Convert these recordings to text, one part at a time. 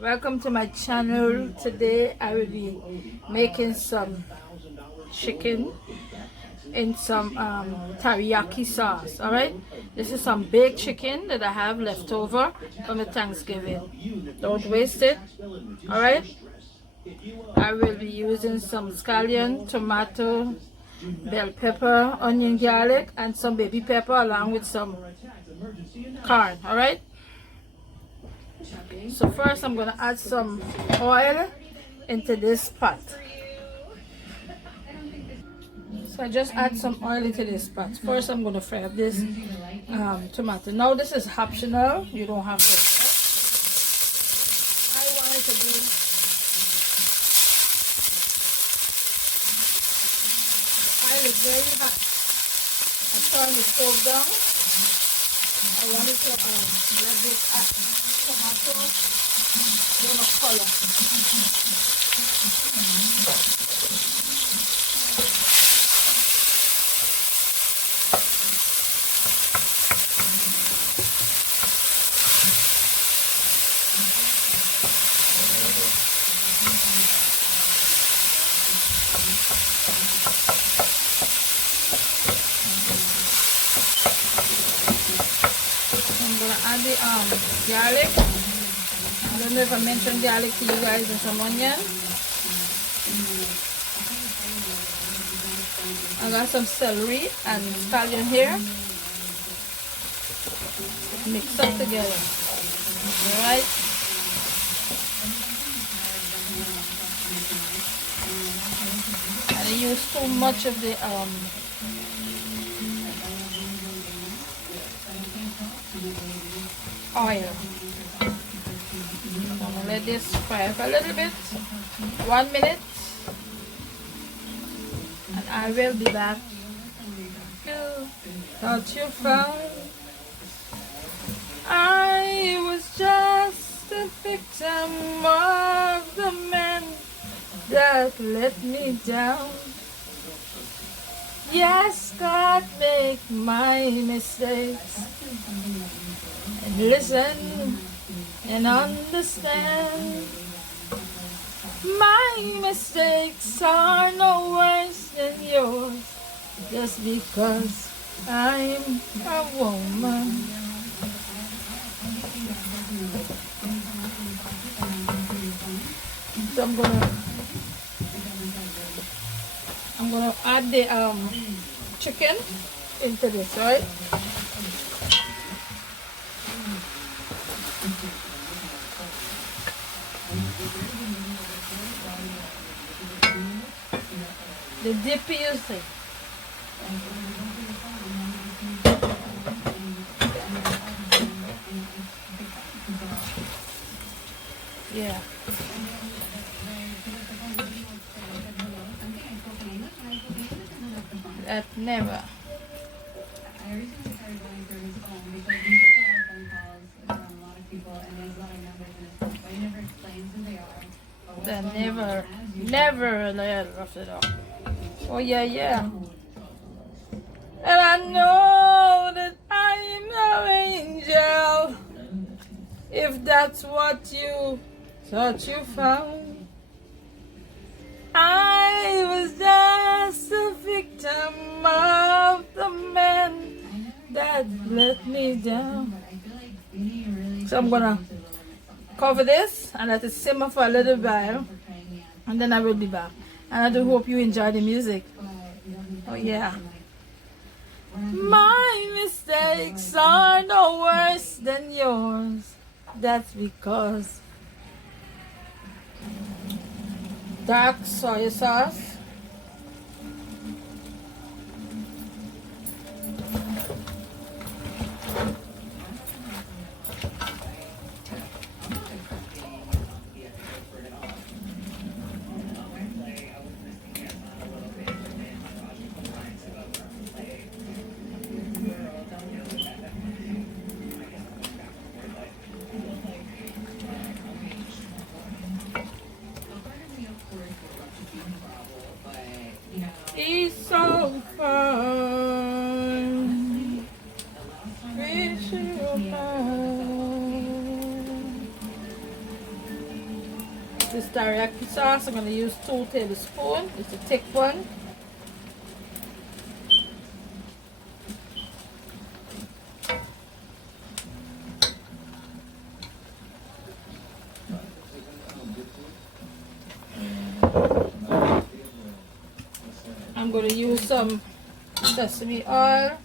Welcome to my channel. Today I will be making some chicken in some teriyaki sauce. Alright, this is some baked chicken that I have left over from the Thanksgiving. Don't waste it. Alright, I will be using some scallion, tomato, bell pepper, onion, garlic, and some baby pepper along with some corn. Alright, so first I'm going to add some oil into this pot. So I just add some oil into this pot. First I'm going to fry up this tomato. Now this is optional. You don't have to. I want it to be oil is very hot. I turn the stove down. I want it to let this tomato turn a color. Add the garlic. I don't know if I mentioned garlic to you guys, and some onion. I got some celery and scallion here. Mix up together. Alright. I didn't use too much of the oil. I'm gonna let this fry up a little bit, 1 minute, and I will be back. Thought you found I was just a victim of the men that let me down. Yes, God, make my mistakes. And listen and understand. My mistakes are no worse than yours, just because I'm a woman. So I'm gonna add the chicken into this, right? The dip you see. Yeah. That never. I recently started going through his phone because he gets a lot of phone calls from a lot of people and there's a lot of numbers in his phone, but he never explains who they are. That never let off it off. Oh yeah. And I know that I'm no angel. If that's what you thought you found, I was just a victim of the men that let me down. So I'm gonna cover this and let it simmer for a little while, and then I will be back. And I do hope you enjoy the music. Oh yeah. My mistakes are no worse than yours. That's because dark soy sauce, he's so fun. Wish you were mine. This is teriyaki sauce. I'm going to use 2 tablespoons. It's a thick one. I'm going to use some sesame oil.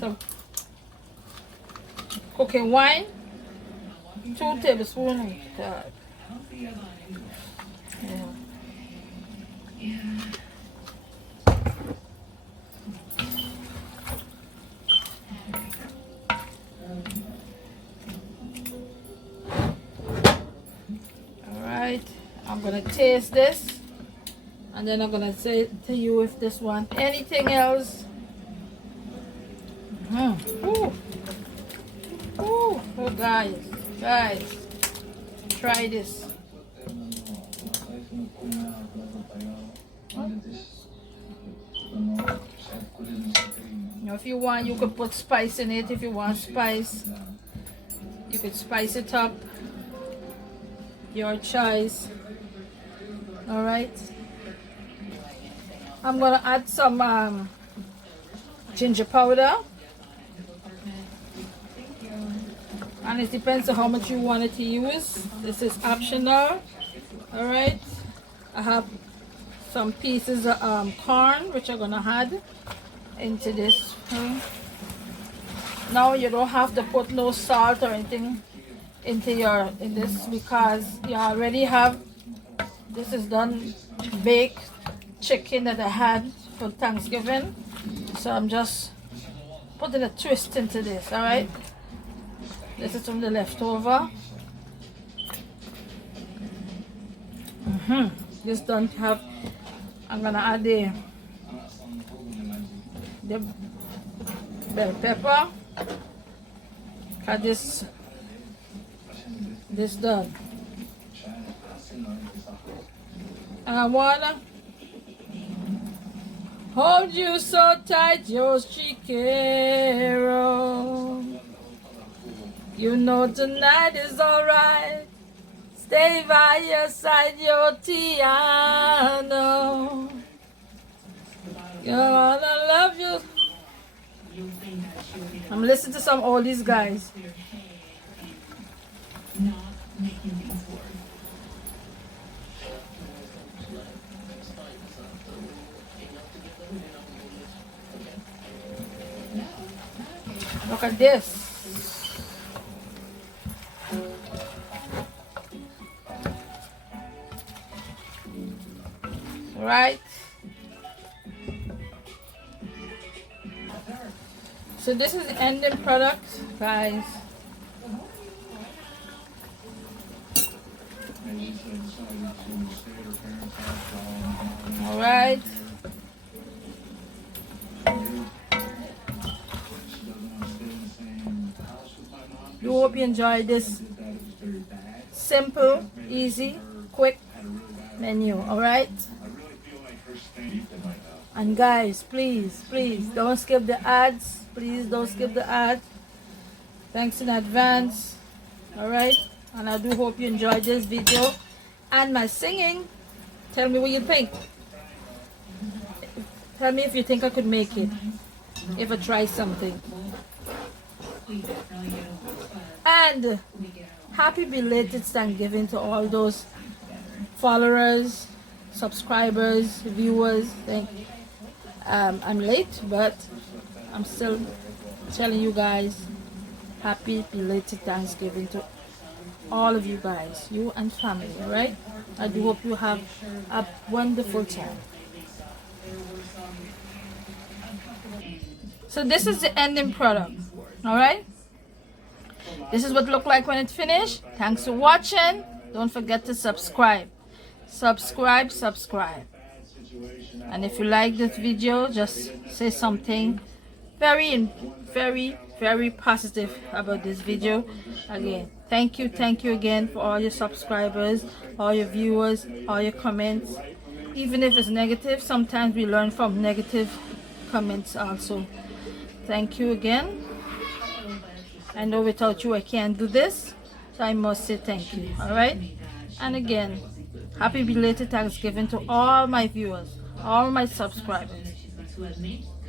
Some cooking wine, 2 tablespoons. Yeah. Alright, I'm gonna taste this and then I'm gonna say to you if this one anything else. Ooh. Ooh. Oh guys, try this. Now, if you want, you could put spice in it. If you want spice, you could spice it up. Your choice. All right. I'm gonna add some ginger powder. And it depends on how much you want it to use. This is optional. All right. I have some pieces of corn which I'm gonna add into this thing. Now you don't have to put no salt or anything into this because you already have, this is done baked chicken that I had for Thanksgiving. So I'm just putting a twist into this. All right. This is from the leftover. This don't have. I'm gonna add the bell pepper. Cut this done. And I wanna hold you so tight, your chiquero. You know tonight is alright. Stay by your side, your Tiano. Gonna love you. I'm listening to some oldies guys. Look at this. Right. So this is the ending product, guys. All right. You hope you enjoy this simple, easy, quick menu. All right. And guys, please don't skip the ads. Please don't skip the ads. Thanks in advance. All right. And I do hope you enjoyed this video and my singing. Tell me what you think. Tell me if you think I could make it, if I try something. And happy belated Thanksgiving to all those followers, subscribers, viewers. I'm late, but I'm still telling you guys happy belated Thanksgiving to all of you guys, you and family. All right. I do hope you have a wonderful time. So this is the ending product. All right. This is what it looked like when it's finished. Thanks for watching. Don't forget to subscribe. Subscribe. And if you like this video, just say something very, very positive about this video. Again, thank you again for all your subscribers, all your viewers, all your comments. Even if it's negative, sometimes we learn from negative comments also. Thank you again. I know without you I can't do this, so I must say thank you. Alright? And again, happy belated Thanksgiving to all my viewers, all my subscribers.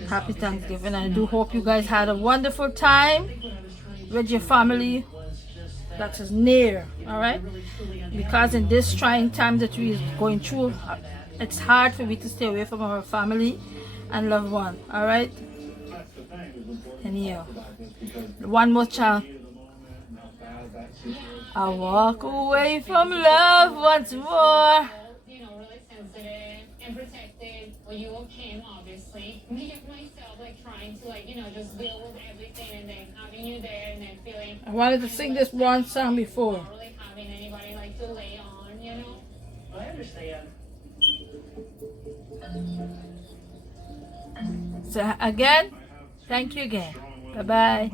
Happy Thanksgiving, and I do hope you guys had a wonderful time with your family that is near. Alright? Because in this trying time that we are going through, it's hard for me to stay away from our family and loved one. Alright? And yeah, one more chant. I walk away from love once more. You know, really sensitive and protected. Well, you came, obviously. Me myself, like trying to, like, you know, just deal with everything, and then having you there, and then feeling. I wanted to sing this one song before. Not really having anybody like to lay on, you know. I understand. So again, thank you again. Bye bye.